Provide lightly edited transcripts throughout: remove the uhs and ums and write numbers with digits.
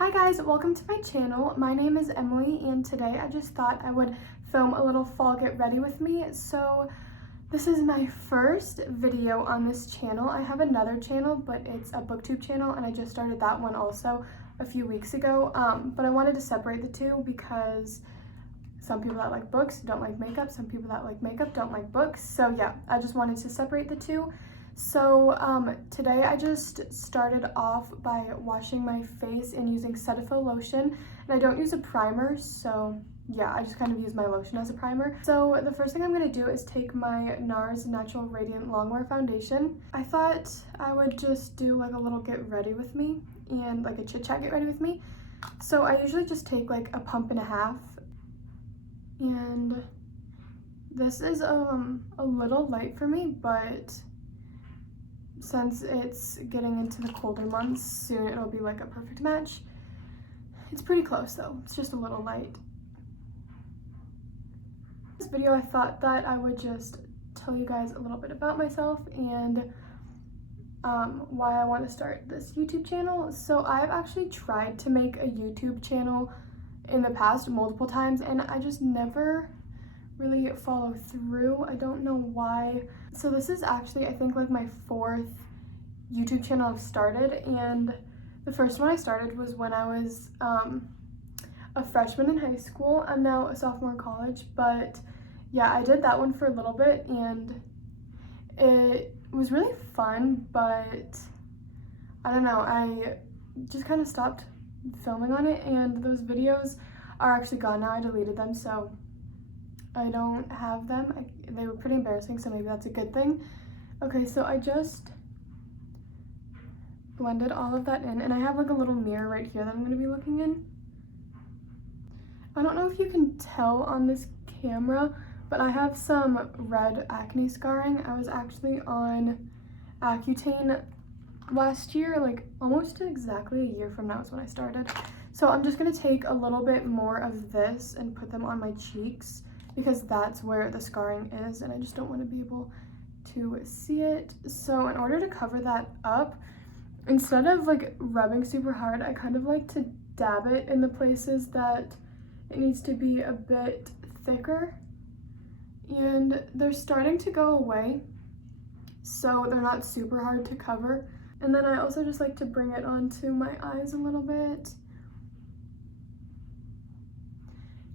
Hi guys, welcome to my channel. My name is Emily and today I just thought I would film a little fall get ready with me. So this is my first video on this channel. I have another channel, but it's a booktube channel and I just started that one also a few weeks ago. But I wanted to separate the two because some people that like books don't like makeup, some people that like makeup don't like books. So yeah, I just wanted to separate the two. So today I just started off by washing my face and using Cetaphil lotion, and I don't use a primer, so yeah, I just kind of use my lotion as a primer. So the first thing I'm going to do is take my NARS Natural Radiant Longwear Foundation. I thought I would just do like a little get ready with me and like a chit chat get ready with me. So I usually just take like a pump and a half, and this is a little light for me, but since it's getting into the colder months, soon it'll be like a perfect match. It's pretty close though, it's just a little light. This video I thought that I would just tell you guys a little bit about myself and why I want to start this YouTube channel. So I've actually tried to make a YouTube channel in the past multiple times and I just never really follow through. I don't know why. So this is actually, I think, like my fourth YouTube channel I've started, and the first one I started was when I was a freshman in high school. I'm now a sophomore in college, but yeah, I did that one for a little bit and it was really fun, but I don't know, I just kind of stopped filming on it and those videos are actually gone now. I deleted them, so I don't have them. They were pretty embarrassing, so maybe that's a good thing. Okay, so I just blended all of that in, and I have like a little mirror right here that I'm going to be looking in. I don't know if you can tell on this camera, but I have some red acne scarring. I was actually on Accutane last year, like almost exactly a year from now is when I started. So I'm just going to take a little bit more of this and put them on my cheeks, because that's where the scarring is and I just don't want to be able to see it. So in order to cover that up, instead of like rubbing super hard, I kind of like to dab it in the places that it needs to be a bit thicker, and they're starting to go away, so they're not super hard to cover. And then I also just like to bring it onto my eyes a little bit.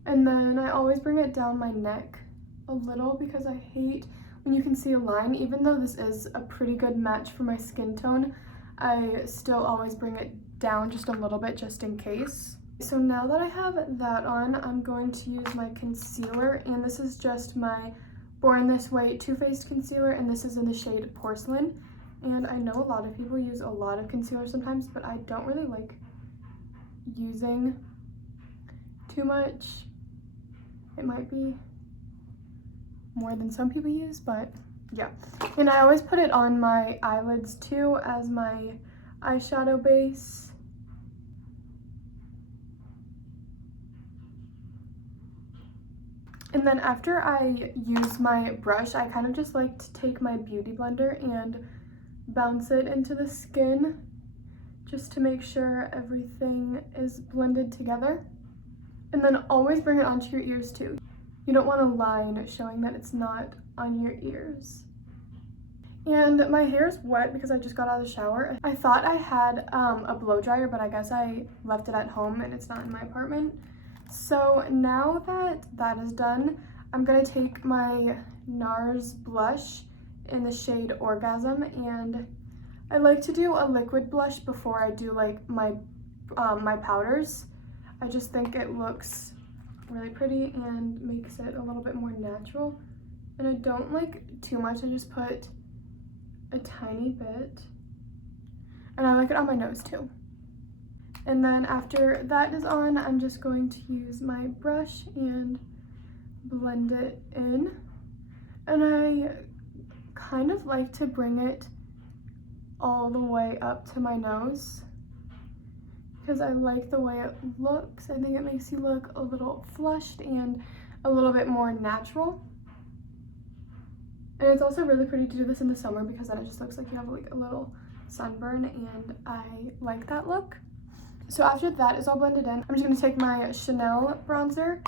And then I always bring it down my neck a little because I hate when you can see a line. Even though this is a pretty good match for my skin tone, I still always bring it down just a little bit just in case. So now that I have that on, I'm going to use my concealer, and this is just my Born This Way Too Faced concealer, and this is in the shade Porcelain. And I know a lot of people use a lot of concealer sometimes, but I don't really like using too much. It might be more than some people use, but yeah. And I always put it on my eyelids too as my eyeshadow base. And then after I use my brush, I kind of just like to take my beauty blender and bounce it into the skin just to make sure everything is blended together. And then always bring it onto your ears too. You don't want a line showing that it's not on your ears. And my hair is wet because I just got out of the shower. I thought I had a blow dryer, but I guess I left it at home and it's not in my apartment. So now that that is done, I'm gonna take my NARS blush in the shade Orgasm, and I like to do a liquid blush before I do like my powders. I just think it looks really pretty and makes it a little bit more natural. And I don't like too much, I just put a tiny bit. And I like it on my nose too. And then after that is on, I'm just going to use my brush and blend it in. And I kind of like to bring it all the way up to my nose, because I like the way it looks. I think it makes you look a little flushed and a little bit more natural. And it's also really pretty to do this in the summer because then it just looks like you have like a little sunburn, and I like that look. So after that is all blended in, I'm just gonna take my Chanel bronzer,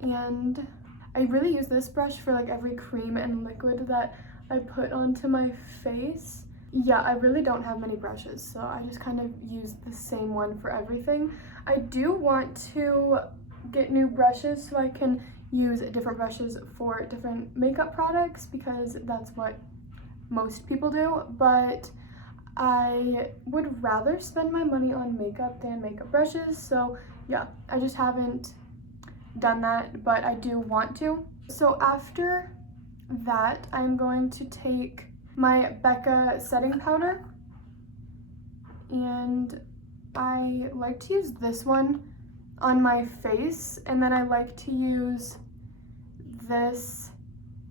and I really use this brush for like every cream and liquid that I put onto my face. Yeah, I really don't have many brushes, so I just kind of use the same one for everything. I do want to get new brushes so I can use different brushes for different makeup products, because that's what most people do, but I would rather spend my money on makeup than makeup brushes. So yeah, I just haven't done that, but I do want to. So after that, I'm going to take my Becca setting powder, and I like to use this one on my face, and then I like to use this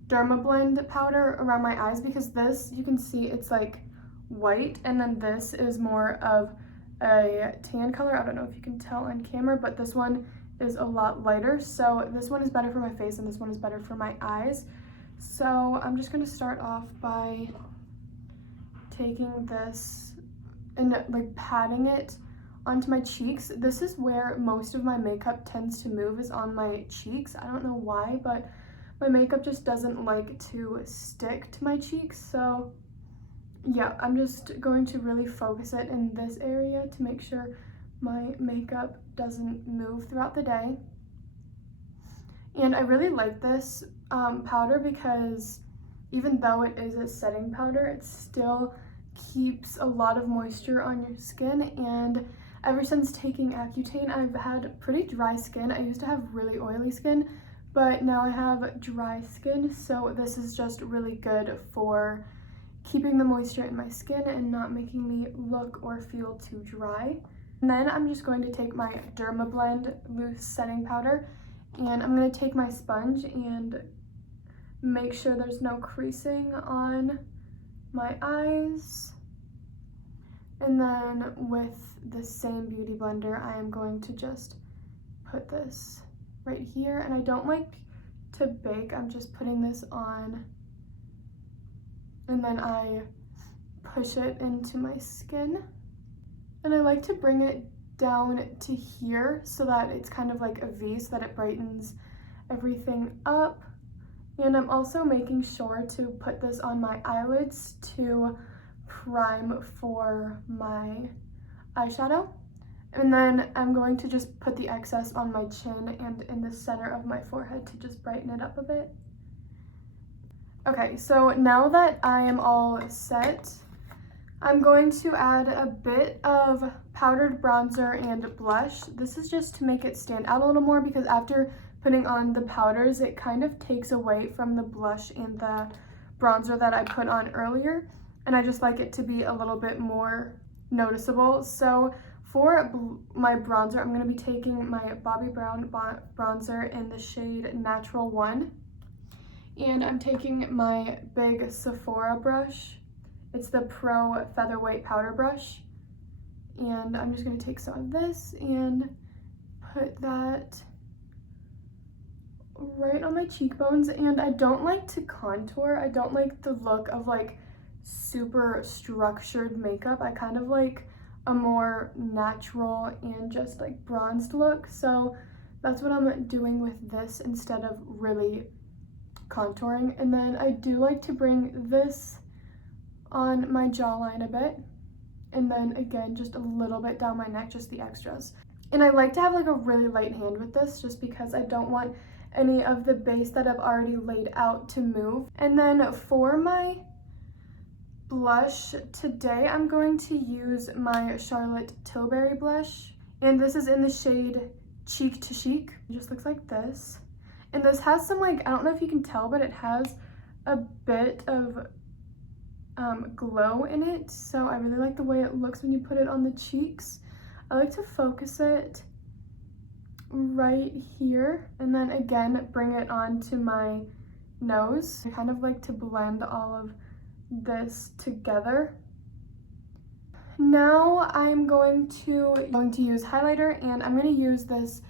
Dermablend powder around my eyes, because this, you can see it's like white, and then this is more of a tan color. I don't know if you can tell on camera, but this one is a lot lighter. So this one is better for my face and this one is better for my eyes. So I'm just gonna start off by taking this and like patting it onto my cheeks. This is where most of my makeup tends to move, is on my cheeks. I don't know why, but my makeup just doesn't like to stick to my cheeks. So yeah, I'm just going to really focus it in this area to make sure my makeup doesn't move throughout the day. And I really like this powder because even though it is a setting powder, it still keeps a lot of moisture on your skin. And ever since taking Accutane, I've had pretty dry skin. I used to have really oily skin, but now I have dry skin, so this is just really good for keeping the moisture in my skin and not making me look or feel too dry. And then I'm just going to take my Dermablend loose setting powder, and I'm going to take my sponge and make sure there's no creasing on my eyes. And then with the same beauty blender, I am going to just put this right here. And I don't like to bake, I'm just putting this on, and then I push it into my skin. And I like to bring it down to here so that it's kind of like a V, so that it brightens everything up. And I'm also making sure to put this on my eyelids to prime for my eyeshadow. And then I'm going to just put the excess on my chin and in the center of my forehead to just brighten it up a bit. Okay, so now that I am all set, I'm going to add a bit of powdered bronzer and blush. This is just to make it stand out a little more, because after putting on the powders, it kind of takes away from the blush and the bronzer that I put on earlier, and I just like it to be a little bit more noticeable. So for my bronzer, I'm going to be taking my Bobbi Brown bronzer in the shade Natural 1, and I'm taking my big Sephora brush. It's the Pro Featherweight Powder Brush, and I'm just going to take some of this and put that right on my cheekbones. And I don't like to contour. I don't like the look of like super structured makeup. I kind of like a more natural and just like bronzed look, so that's what I'm doing with this instead of really contouring. And then I do like to bring this on my jawline a bit, and then again just a little bit down my neck, just the extras. And I like to have like a really light hand with this, just because I don't want any of the base that I've already laid out to move. And then for my blush today, I'm going to use my Charlotte Tilbury blush, and this is in the shade Cheek to Chic. It just looks like this, and this has some like, I don't know if you can tell, but it has a bit of glow in it, so I really like the way it looks when you put it on the cheeks. I like to focus it right here, and then again bring it onto my nose. I kind of like to blend all of this together. Now I'm going to use highlighter, and I'm going to use this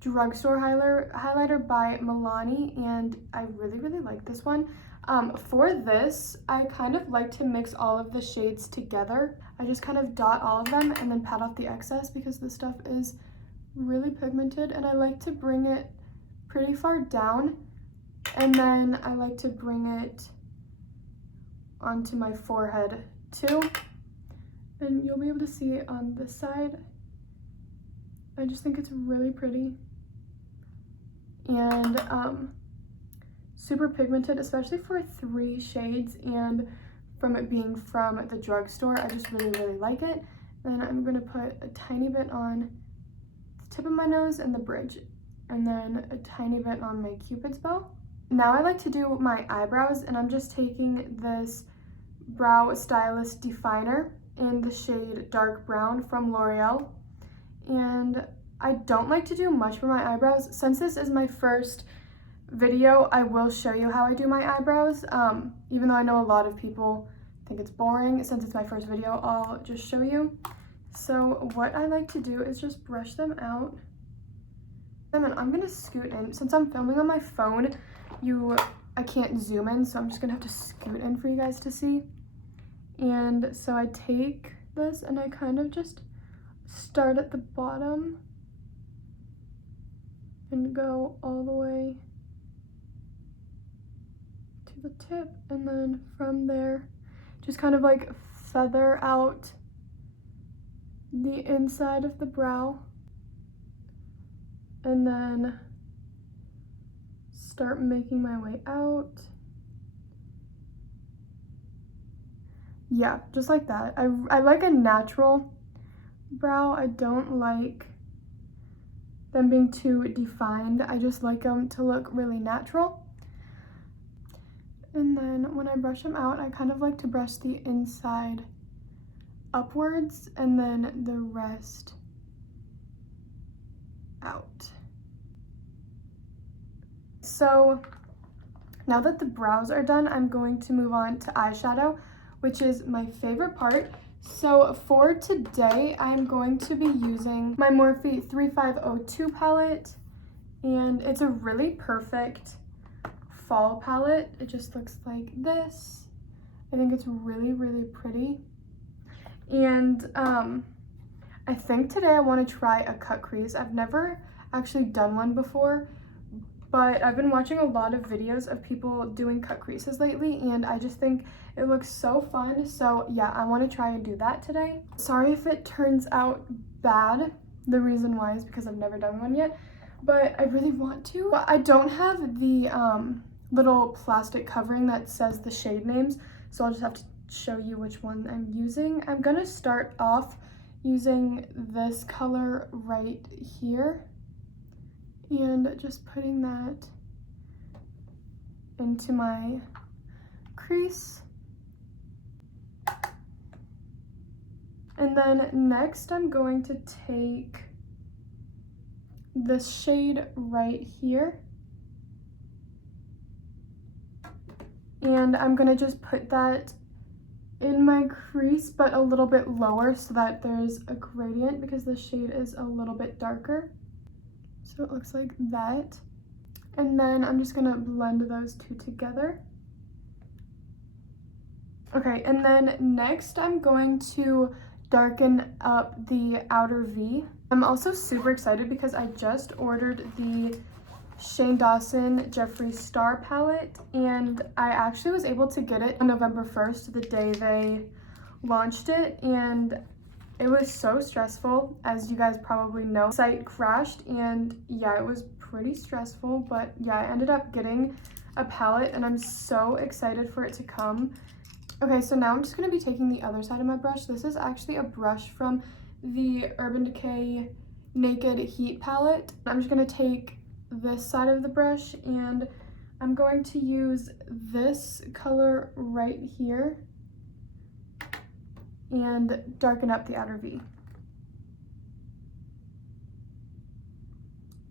drugstore highlighter by Milani, and I really like this one. For this, I kind of like to mix all of the shades together. I just kind of dot all of them and then pat off the excess because this stuff is really pigmented, and I like to bring it pretty far down, and then I like to bring it onto my forehead too, and you'll be able to see it on this side. I just think it's really pretty and super pigmented, especially for 3 shades, and from it being from the drugstore, I just really like it. Then I'm gonna put a tiny bit on the tip of my nose and the bridge, and then a tiny bit on my Cupid's bow. Now I like to do my eyebrows, and I'm just taking this Brow Stylist Definer in the shade Dark Brown from L'Oreal. And I don't like to do much for my eyebrows. Since this is my first video, I will show you how I do my eyebrows. Even though I know a lot of people think it's boring, since it's my first video, I'll just show you. So what I like to do is just brush them out. And then I'm gonna scoot in. Since I'm filming on my phone, I can't zoom in, so I'm just gonna have to scoot in for you guys to see. And so I take this and I kind of just start at the bottom and go all the way to the tip, and then from there just kind of like feather out the inside of the brow, and then start making my way out. Yeah, just like that. I like a natural brow. I don't like them being too defined. I just like them to look really natural. And then when I brush them out, I kind of like to brush the inside upwards and then the rest out. So now that the brows are done, I'm going to move on to eyeshadow, which is my favorite part. So for today, I'm going to be using my Morphe 3502 palette, and it's a really perfect fall palette. It just looks like this. I think it's really pretty. And I think today I want to try a cut crease. I've never actually done one before, but I've been watching a lot of videos of people doing cut creases lately, and I just think it looks so fun. So yeah, I want to try and do that today. Sorry if it turns out bad. The reason why is because I've never done one yet, but I really want to. But I don't have the little plastic covering that says the shade names, so I'll just have to show you which one I'm using. I'm gonna start off using this color right here, and just putting that into my crease. And then next I'm going to take this shade right here, and I'm gonna just put that in my crease, but a little bit lower so that there's a gradient, because the shade is a little bit darker. So it looks like that. And then I'm just gonna blend those two together. Okay, and then next I'm going to darken up the outer V. I'm also super excited because I just ordered the Shane Dawson Jeffree Star palette, and I actually was able to get it on November 1st, the day they launched it, and it was so stressful. As you guys probably know, the site crashed, and yeah, it was pretty stressful, but yeah, I ended up getting a palette, and I'm so excited for it to come. Okay, so now I'm just going to be taking the other side of my brush. This is actually a brush from the Urban Decay Naked Heat palette. I'm just going to take this side of the brush, and I'm going to use this color right here and darken up the outer V.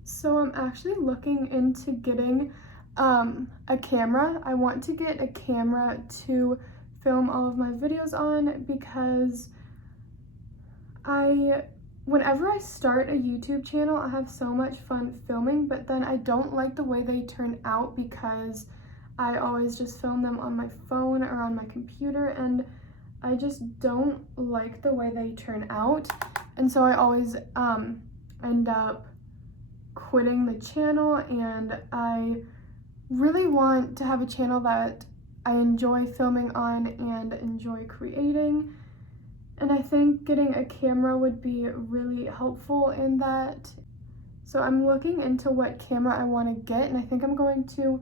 So I'm actually looking into getting a camera. I want to get a camera to film all of my videos on, because whenever I start a YouTube channel, I have so much fun filming, but then I don't like the way they turn out because I always just film them on my phone or on my computer, and I just don't like the way they turn out. And so I always end up quitting the channel, and I really want to have a channel that I enjoy filming on and enjoy creating. And I think getting a camera would be really helpful in that. So I'm looking into what camera I want to get, and I think I'm going to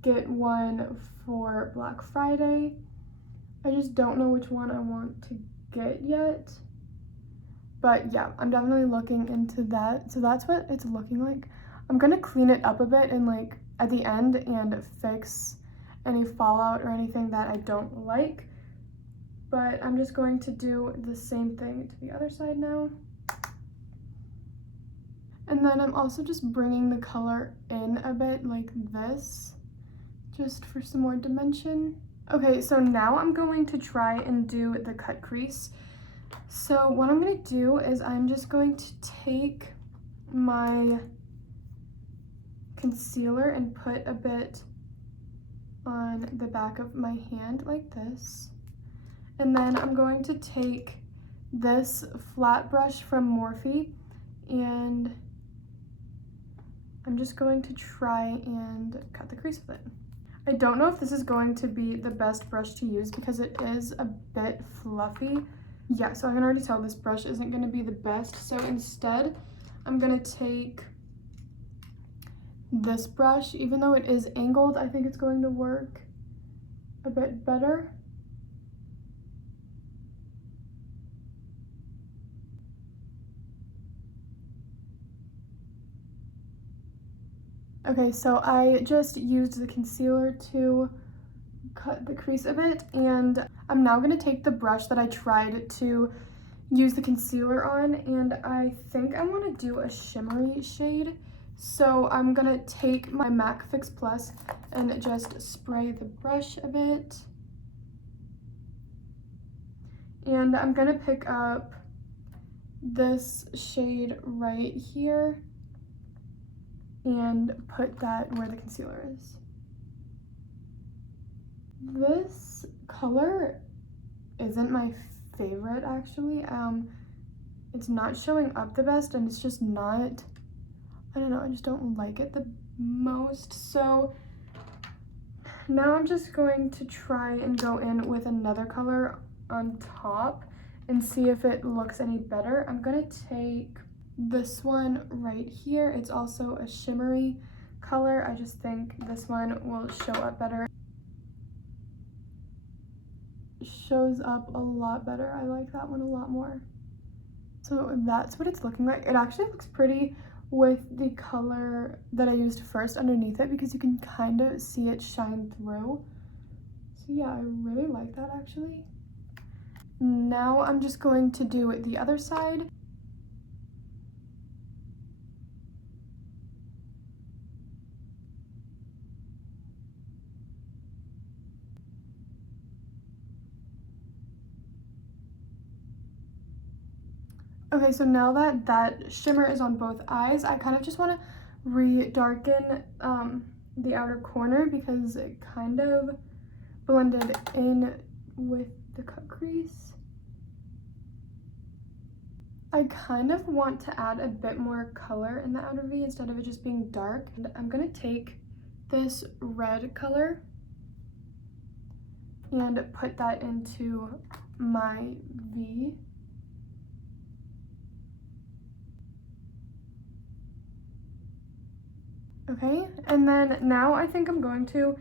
get one for Black Friday. I just don't know which one I want to get yet. But yeah, I'm definitely looking into that. So that's what it's looking like. I'm gonna clean it up a bit and like at the end and fix any fallout or anything that I don't like. But I'm just going to do the same thing to the other side now. And then I'm also just bringing the color in a bit like this, just for some more dimension. Okay, so now I'm going to try and do the cut crease. So what I'm gonna do is I'm just going to take my concealer and put a bit on the back of my hand like this. And then I'm going to take this flat brush from Morphe, and I'm just going to try and cut the crease with it. I don't know if this is going to be the best brush to use because it is a bit fluffy. Yeah, so I can already tell this brush isn't going to be the best. So instead, I'm going to take this brush. Even though it is angled, I think it's going to work a bit better. Okay, so I just used the concealer to cut the crease a bit, and I'm now going to take the brush that I tried to use the concealer on, and I think I want to do a shimmery shade. So I'm going to take my MAC Fix Plus and just spray the brush a bit. And I'm going to pick up this shade right here and put that where the concealer is. This color isn't my favorite actually. It's not showing up the best, and it's just not, I don't know, I just don't like it the most. So now I'm just going to try and go in with another color on top and see if it looks any better. I'm gonna take this one right here. It's also a shimmery color. I just think this one will show up better. Shows up a lot better. I like that one a lot more. So that's what it's looking like. It actually looks pretty with the color that I used first underneath it because you can kind of see it shine through. So yeah, I really like that actually. Now I'm just going to do the other side. Okay, so now that that shimmer is on both eyes, I kind of just want to re-darken the outer corner because it kind of blended in with the cut crease. I kind of want to add a bit more color in the outer V instead of it just being dark. And I'm going to take this red color and put that into my V. Okay, and then now I think I'm going to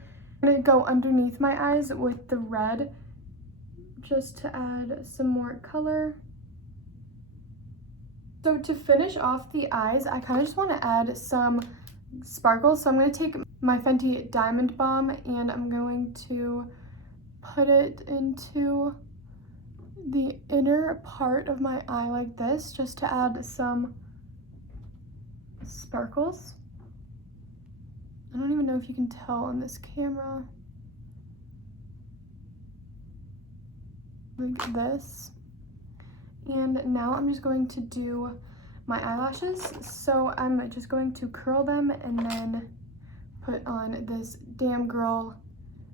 go underneath my eyes with the red just to add some more color. So to finish off the eyes, I kind of just want to add some sparkles. So I'm going to take my Fenty Diamond Balm and I'm going to put it into the inner part of my eye like this, just to add some sparkles. I don't even know if you can tell on this camera. Like this. And now I'm just going to do my eyelashes. So I'm just going to curl them and then put on this Damn Girl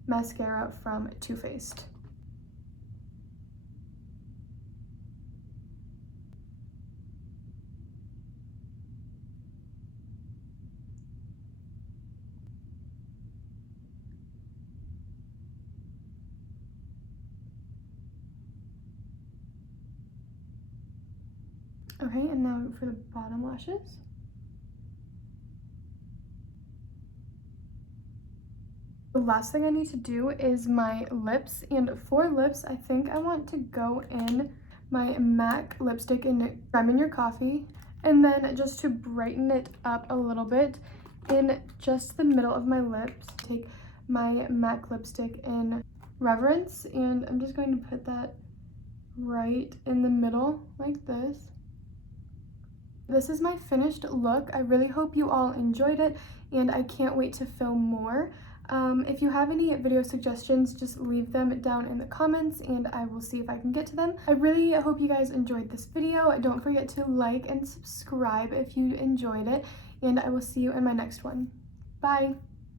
mascara from Too Faced. Okay, and now for the bottom lashes. The last thing I need to do is my lips, and for lips, I think I want to go in my MAC lipstick in Grwm in Your Coffee, and then just to brighten it up a little bit, in just the middle of my lips, take my MAC lipstick in Reverence, and I'm just going to put that right in the middle like this. This is my finished look. I really hope you all enjoyed it, and I can't wait to film more. If you have any video suggestions, just leave them down in the comments and I will see if I can get to them. I really hope you guys enjoyed this video. Don't forget to like and subscribe if you enjoyed it, and I will see you in my next one. Bye!